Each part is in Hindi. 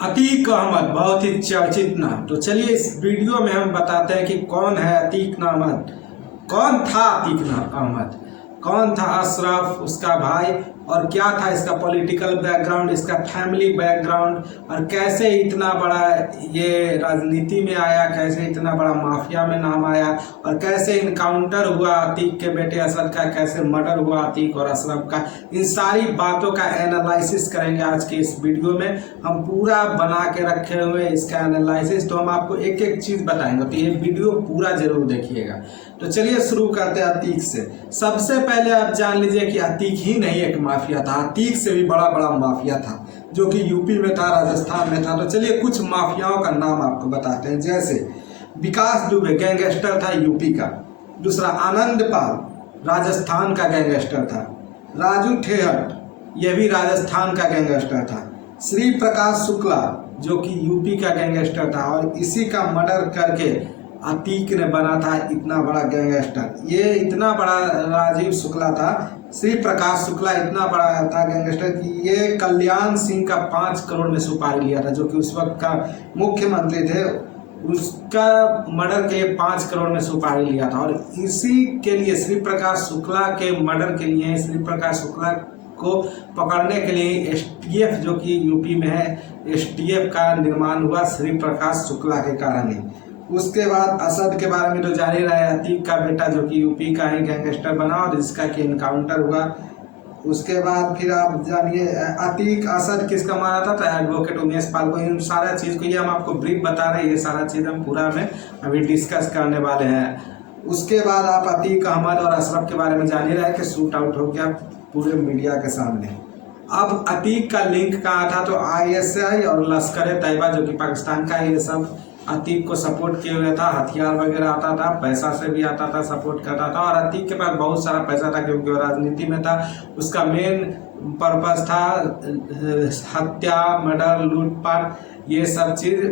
अतीक अहमद बहुत ही चर्चित नाम। तो चलिए इस वीडियो में हम बताते हैं कि कौन है अतीक अहमद, कौन था अतीक अहमद, कौन था अशरफ, उसका भाई, और क्या था इसका पॉलिटिकल बैकग्राउंड, इसका फैमिली बैकग्राउंड, और कैसे इतना बड़ा ये राजनीति में आया, कैसे इतना बड़ा माफिया में नाम आया, और कैसे इनकाउंटर हुआ अतीक के बेटे असद का, कैसे मर्डर हुआ अतीक और अशरफ का। इन सारी बातों का एनालिसिस करेंगे आज के इस वीडियो में। हम पूरा बना के रखे हुए इसका एनालिसिस, तो हम आपको एक एक चीज़ बताएंगे, तो ये वीडियो पूरा जरूर देखिएगा। तो चलिए शुरू करते हैं अतीक से। सबसे पहले आप जान लीजिए कि अतीक ही नहीं एक माफिया था, अतीक से भी बड़ा बड़ा माफिया था जो कि यूपी में था, राजस्थान में था। तो चलिए कुछ माफियाओं का नाम आपको बताते हैं। जैसे विकास दुबे गैंगस्टर था यूपी का, दूसरा आनंद पाल राजस्थान का गैंगस्टर था, राजू ठेहट यह भी राजस्थान का गैंगस्टर था, श्री प्रकाश शुक्ला जो कि यूपी का गैंगस्टर था, और इसी का मर्डर करके अतीक ने बना था इतना बड़ा गैंगस्टर। ये इतना बड़ा राजीव शुक्ला था, श्री प्रकाश शुक्ला इतना बड़ा था गैंगस्टर कि ये कल्याण सिंह का 5 करोड़ में सुपारी लिया था, जो कि उस वक्त का मुख्यमंत्री थे। उसका मर्डर के 5 करोड़ में सुपारी लिया था, और इसी के लिए श्री प्रकाश शुक्ला के मर्डर के लिए, श्री प्रकाश शुक्ला को पकड़ने के लिए एसटीएफ जो कि यूपी में है, एसटीएफ का निर्माण हुआ श्री प्रकाश शुक्ला के कारण ही। उसके बाद असद के बारे में तो जान ही रहे, अतीक का बेटा जो कि यूपी का ही गैंगस्टर बना और जिसका कि इनकाउंटर हुआ। उसके बाद फिर आप जानिए अतीक असद किसका मारा था, तो एडवोकेट उमेश पाल को। इन सारा चीज़ को ये हम आपको ब्रीफ बता रहे हैं, ये सारा चीज़ हम पूरा में अभी डिस्कस करने वाले हैं। उसके बाद आप अतीक अहमद और अशरफ के बारे में जान ही रहे कि शूट आउट हो गया पूरे मीडिया के सामने। अब अतीक का लिंक कहाँ था, तो ISI और लश्कर तैयबा जो कि पाकिस्तान का, ये सब अतीक को सपोर्ट किए हुए था। हथियार वगैरह आता था, पैसा से भी आता था, सपोर्ट करता था, और अतीक के पास बहुत सारा पैसा था क्योंकि वो राजनीति में था। उसका मेन पर्पस था हत्या, मर्डर, लूटपाट, ये सब चीज़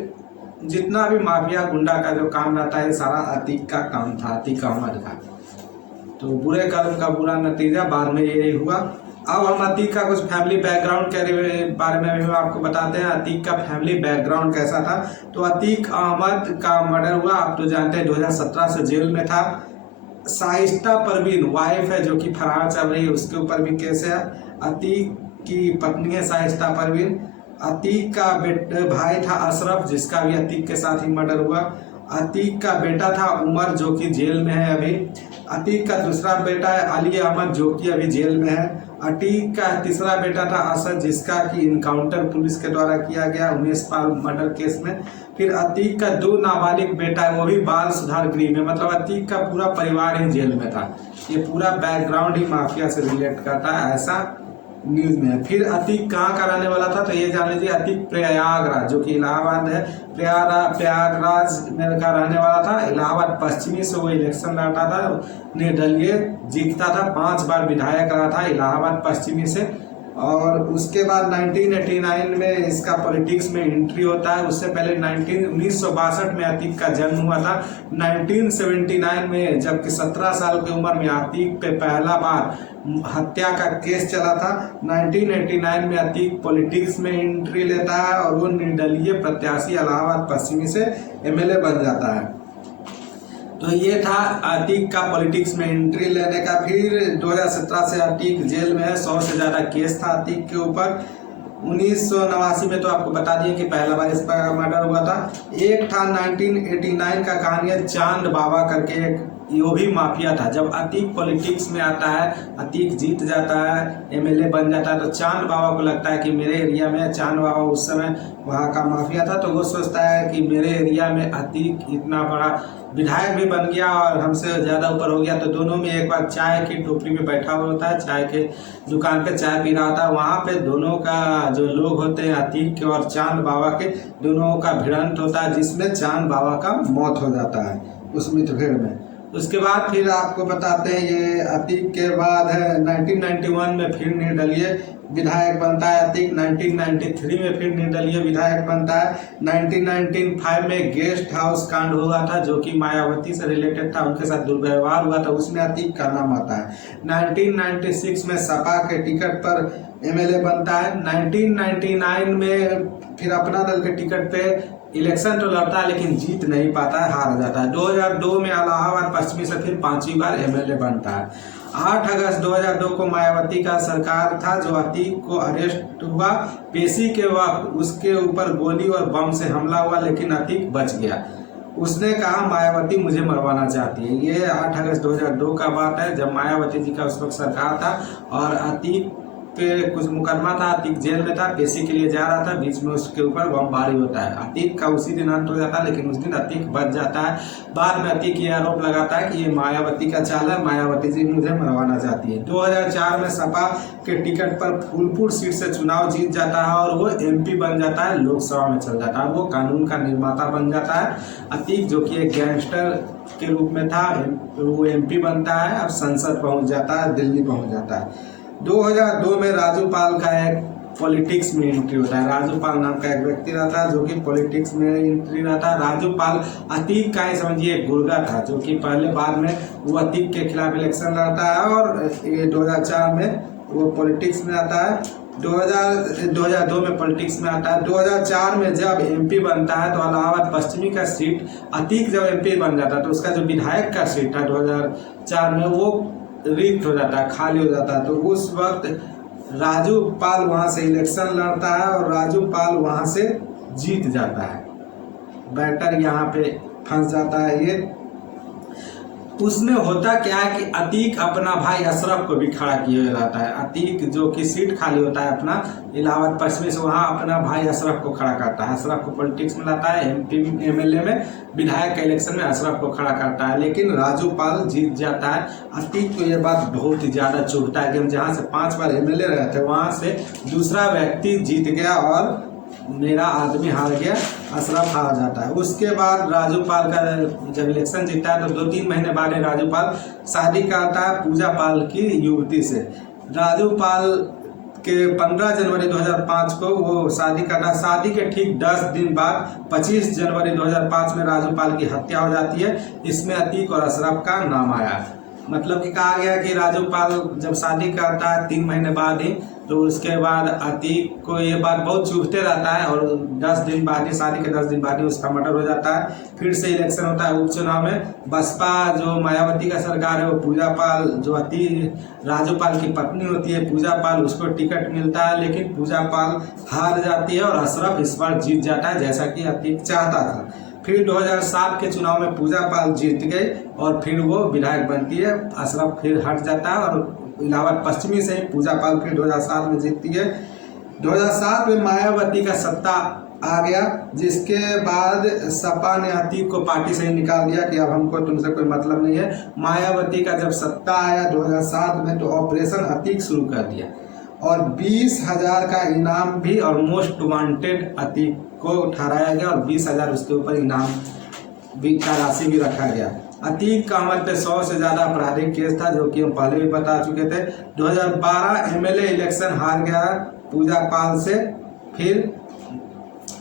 जितना भी माफिया गुंडा का जो काम रहता है, ये सारा अतीक का काम था, अतीक अहमद का। तो बुरे कर्म का बुरा नतीजा बाद में यही हुआ। अब हम अतीक का कुछ फैमिली बैकग्राउंड के बारे में भी आपको बताते हैं। अतीक का फैमिली बैकग्राउंड कैसा था, तो अतीक अहमद का मर्डर हुआ, आप तो जानते हैं 2017 से जेल में था। शाइस्ता परवीन वाइफ है जो कि फरार चल रही है, उसके ऊपर भी केस है। अतीक की पत्नी है शाइस्ता परवीन। अतीक का भाई था अशरफ जिसका भी अतीक के साथ ही मर्डर हुआ। अतीक का बेटा था उमर जो कि जेल में है अभी। अतीक का दूसरा बेटा है अली अहमद जो कि अभी जेल में है। अतीक का तीसरा बेटा था असद जिसका कि इनकाउंटर पुलिस के द्वारा किया गया उमेश पाल मर्डर केस में। फिर अतीक का 2 नाबालिग बेटा है, वो भी बाल सुधार गृह में। मतलब अतीक का पूरा परिवार ही जेल में था। ये पूरा बैकग्राउंड ही माफिया से रिलेट करता है, ऐसा न्यूज में है। फिर अतीक कहाँ का रहने वाला था, तो ये जान लीजिए अतीक प्रयागराज जो कि इलाहाबाद है, प्रयागराज में का रहने वाला था। इलाहाबाद पश्चिमी से वो इलेक्शन लड़ता था, निर्दलीय जीतता था, 5 बार विधायक रहा था इलाहाबाद पश्चिमी से। और उसके बाद 1989 में इसका पॉलिटिक्स में एंट्री होता है। उससे पहले 1962 में अतीक का जन्म हुआ था। 1979 में जबकि 17 साल की उम्र में अतीक पे पहला बार हत्या का केस चला था। 1989 में अतीक पॉलिटिक्स में एंट्री लेता है और वो निर्दलीय प्रत्याशी इलाहाबाद पश्चिमी से MLA बन जाता है। तो ये था अतीक का पॉलिटिक्स में एंट्री लेने का। फिर 2017 से अतीक जेल में है, 100 से ज़्यादा केस था अतीक के ऊपर। 1989 में तो आपको बता दिए कि पहला बार इस पर मर्डर हुआ था। एक था 1989 का कहानी है, चांद बाबा करके एक, वो भी माफिया था। जब अतीक पॉलिटिक्स में आता है, अतीक जीत जाता है, MLA बन जाता है, तो चांद बाबा को लगता है कि मेरे एरिया में, चांद बाबा उस समय वहाँ का माफिया था, तो वो सोचता है कि मेरे एरिया में अतीक इतना बड़ा विधायक भी बन गया और हमसे ज़्यादा ऊपर हो गया। तो दोनों में एक बार चाय की टोकरी में बैठा हुआ होता है, चाय के दुकान पे चाय पी रहा होता है। वहाँ पे दोनों का जो लोग होते हैं अतीक के और चांद बाबा के, दोनों का भिड़ंत होता है जिसमें चांद बाबा का मौत हो जाता है उस मुठभेड़ में। उसके बाद फिर आपको बताते हैं ये अतीक के बाद है 1991 में फिर निर्दलीय विधायक बनता है अतीक। 1993 में फिर निर्दलीय विधायक बनता है। 1995 में गेस्ट हाउस कांड हुआ था जो कि मायावती से रिलेटेड था, उनके साथ दुर्व्यवहार हुआ था, उसमें अतीक का नाम आता है। 1996 में सपा के टिकट पर एमएलए बनता है। 1999 में फिर अपना दल के टिकट पे इलेक्शन तो लड़ता है लेकिन जीत नहीं पाता है, हार जाता है। 2002 में इलाहाबाद पश्चिमी से फिर 5वीं बार एमएलए बनता है। 8 अगस्त 2002 को मायावती का सरकार था जो अतीक को अरेस्ट हुआ। पेशी के वक्त उसके ऊपर गोली और बम से हमला हुआ लेकिन अतीक बच गया। उसने कहा मायावती मुझे मरवाना चाहती है। ये 8 अगस्त 2002 का बात है जब मायावती जी का उस वक्त सरकार था और अतीक पे कुछ मुकदमा था। अतीक जेल में था, पेशी के लिए जा रहा था, बीच में उसके ऊपर बमबारी होता है। अतीक का उसी दिन अंत हो जाता है लेकिन उस दिन अतीक बच जाता है। बाद में अतीक ये आरोप लगाता है कि ये मायावती का चाल है, मायावती जी मुझे मरवाना चाहती है। 2004 में सपा के टिकट पर फूलपुर सीट से चुनाव जीत जाता है और वो एमपी बन जाता है, लोकसभा में चल जाता है, वो कानून का निर्माता बन जाता है। अतीक जो कि एक गैंगस्टर के रूप में था वो एमपी बनता है, अब संसद पहुंच जाता है, दिल्ली पहुंच जाता है। 2002 में राजू पाल का एक पॉलिटिक्स में एंट्री होता है। राजू पाल नाम का एक व्यक्ति रहता है जो कि पॉलिटिक्स में एंट्री रहता है। राजू पाल अतीक का ही समझिए गुर्गा था जो कि पहले बाद में वो अतीक के खिलाफ इलेक्शन लड़ता है और ये 2004 में वो पॉलिटिक्स में आता है। 2002 में पॉलिटिक्स में आता है। 2004 में जब एमपी बनता है तो इलाहाबाद पश्चिमी का सीट अतीक जब एमपी बन जाता है तो उसका जो विधायक का सीट था 2004 में वो रिक्त हो जाता है, खाली हो जाता है। तो उस वक्त राजू पाल वहां से इलेक्शन लड़ता है और राजू पाल वहां से जीत जाता है। बैटर यहाँ पे फंस जाता है। ये उसमें होता क्या है कि अतीक अपना भाई अशरफ को भी खड़ा किए हुए रहता है। अतीक जो कि सीट खाली होता है अपना इलाहाबाद पश्चिमी से, वहाँ अपना भाई अशरफ को खड़ा करता है। अशरफ को पॉलिटिक्स में लाता है, एमपी एमएलए में विधायक के इलेक्शन में अशरफ को खड़ा करता है लेकिन राजू पाल जीत जाता है। अतीक को ये बात बहुत ही ज़्यादा चुभता है कि हम जहाँ से 5 बार एमएलए रहे थे वहाँ से दूसरा व्यक्ति जीत गया और मेरा आदमी हार गया, अशरफ हार जाता है। उसके बाद राजू पाल का जब इलेक्शन जीता है तो 2-3 महीने बाद राजू पाल शादी करता है पूजा पाल की युवती से। राजू पाल के 15 जनवरी 2005 को वो शादी करता है। शादी के ठीक 10 दिन बाद 25 जनवरी 2005 में राजू पाल की हत्या हो जाती है। इसमें अतीक और अशरफ का नाम आया। मतलब कि कहा गया कि राजू पाल जब शादी करता है 3 महीने बाद ही तो उसके बाद अतीक को ये बात बहुत चुभते रहता है और 10 दिन बाद ही, शादी के 10 दिन बाद ही उसका मर्डर हो जाता है। फिर से इलेक्शन होता है उपचुनाव में। बसपा जो मायावती का सरकार है वो पूजा पाल जो राजू पाल की पत्नी होती है पूजा पाल, उसको टिकट मिलता है लेकिन पूजा पाल हार जाती है और अशरफ इस बार जीत जाता है जैसा कि अतीक चाहता था। फिर 2007 के चुनाव में पूजा पाल जीत गई और फिर वो विधायक बनती है। अशरफ फिर हट जाता है और इलाहाबाद पश्चिमी से ही पूजा पाल फिर 2007 में जीतती है। 2007 में मायावती का सत्ता आ गया जिसके बाद सपा ने अतीक को पार्टी से ही निकाल दिया कि अब हमको तुमसे कोई मतलब नहीं है। मायावती का जब सत्ता आया 2007 में तो ऑपरेशन अतीक शुरू कर दिया और 20,000 का इनाम भी और मोस्ट वांटेड अतीक को ठहराया गया और 20,000 उसके ऊपर इनाम भी का राशि भी रखा गया। अतीक अहमद पे 100 से ज़्यादा आपराधिक केस था जो कि हम पहले भी बता चुके थे। 2012 एमएलए इलेक्शन हार गया पूजा पाल से। फिर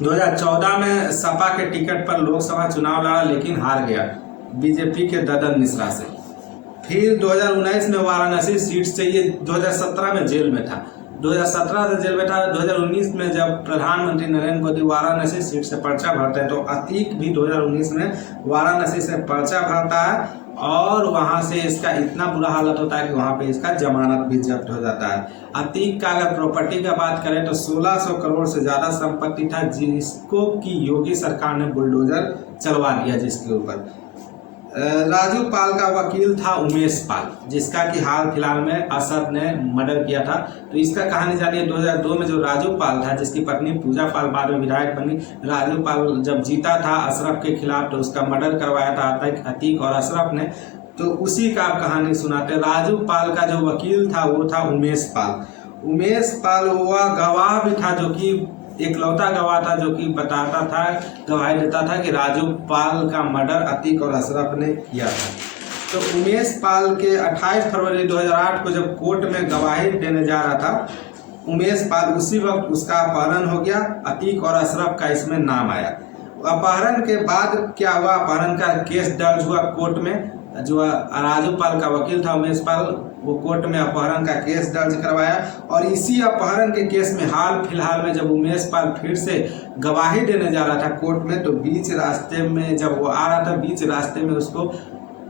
2014 में सपा के टिकट पर लोकसभा चुनाव लड़ा लेकिन हार गया बीजेपी के ददन मिश्रा से। फिर 2019 में वाराणसी सीट से, ये 2017 में जेल में था, 2017 से जेल में था। 2019 में जब प्रधानमंत्री नरेंद्र मोदी वाराणसी सीट से पर्चा भरते हैं तो अतीक भी 2019 में वाराणसी से पर्चा भरता है और वहां से इसका इतना बुरा हालत होता है कि वहां पे इसका जमानत भी जब्त हो जाता है। अतीक का अगर प्रॉपर्टी का बात करें तो 1600 करोड़ से ज़्यादा संपत्ति था जिसको कि योगी सरकार ने बुलडोजर चलवा दिया जिसके ऊपर। राजू पाल का वकील था उमेश पाल जिसका कि हाल फिलहाल में अशरफ ने मर्डर किया था। तो इसका कहानी जानिए। 2002 में जो राजू पाल था जिसकी पत्नी पूजा पाल बाद में विधायक बनी, राजू पाल जब जीता था अशरफ के खिलाफ तो उसका मर्डर करवाया था अतीक और अशरफ ने। तो उसी का आप कहानी सुनाते। राजू पाल का जो वकील था वो था उमेश पाल। उमेश पाल वह गवाह भी था जो कि एकलौता गवाह था जो कि बताता था, गवाही देता था कि राजू पाल का मर्डर अतीक और अशरफ ने किया था। तो उमेश पाल के 28 फरवरी 2008 को जब कोर्ट में गवाही देने जा रहा था उमेश पाल, उसी वक्त उसका अपहरण हो गया। अतीक और अशरफ का इसमें नाम आया। अपहरण के बाद क्या हुआ, अपहरण का केस दर्ज हुआ कोर्ट में। जो राजू पाल का वकील था उमेश पाल, वो कोर्ट में अपहरण का केस दर्ज करवाया। और इसी अपहरण के केस में हाल फिलहाल में जब उमेश पाल फिर से गवाही देने जा रहा था कोर्ट में, तो बीच रास्ते में जब वो आ रहा था, बीच रास्ते में उसको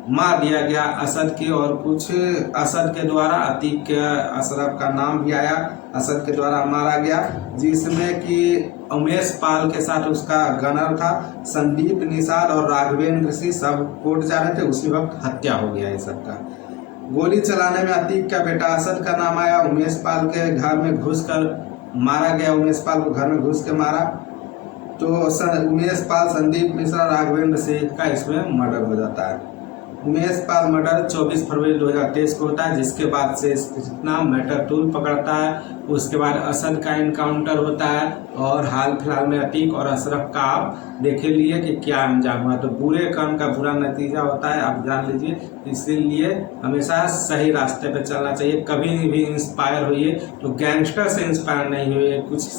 मार दिया गया असद के, और कुछ असद के द्वारा अतीक के अशरफ का नाम भी आया, असद के द्वारा मारा गया, जिसमें कि उमेश पाल के साथ उसका गनर था संदीप निषाद और राघवेंद्र सिंह, सब कोर्ट जा रहे थे। उसी वक्त हत्या हो गया ये सबका। गोली चलाने में अतीक का बेटा असद का नाम आया। उमेश पाल के घर में घुसकर मारा गया, उमेश पाल को घर में घुस के मारा। तो उमेश पाल, संदीप मिश्रा, राघवेंद्र सिंह का इसमें मर्डर हो जाता है। उमेश पाल मर्डर 24 फरवरी 2023 को होता है, जिसके बाद से जितना मैटर टूल पकड़ता है। उसके बाद असद का इनकाउंटर होता है, और हाल फिलहाल में अतीक और अशरफ का आप देखे लिए कि क्या अंजाम हुआ। तो बुरे कर्म का बुरा नतीजा होता है, आप जान लीजिए। इसीलिए हमेशा सही रास्ते पे चलना चाहिए। कभी भी इंस्पायर होइए तो गैंगस्टर से इंस्पायर नहीं होइए, कुछ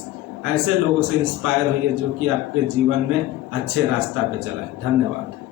ऐसे लोगों से इंस्पायर होइए जो कि आपके जीवन में अच्छे रास्ता पे चलाए। धन्यवाद।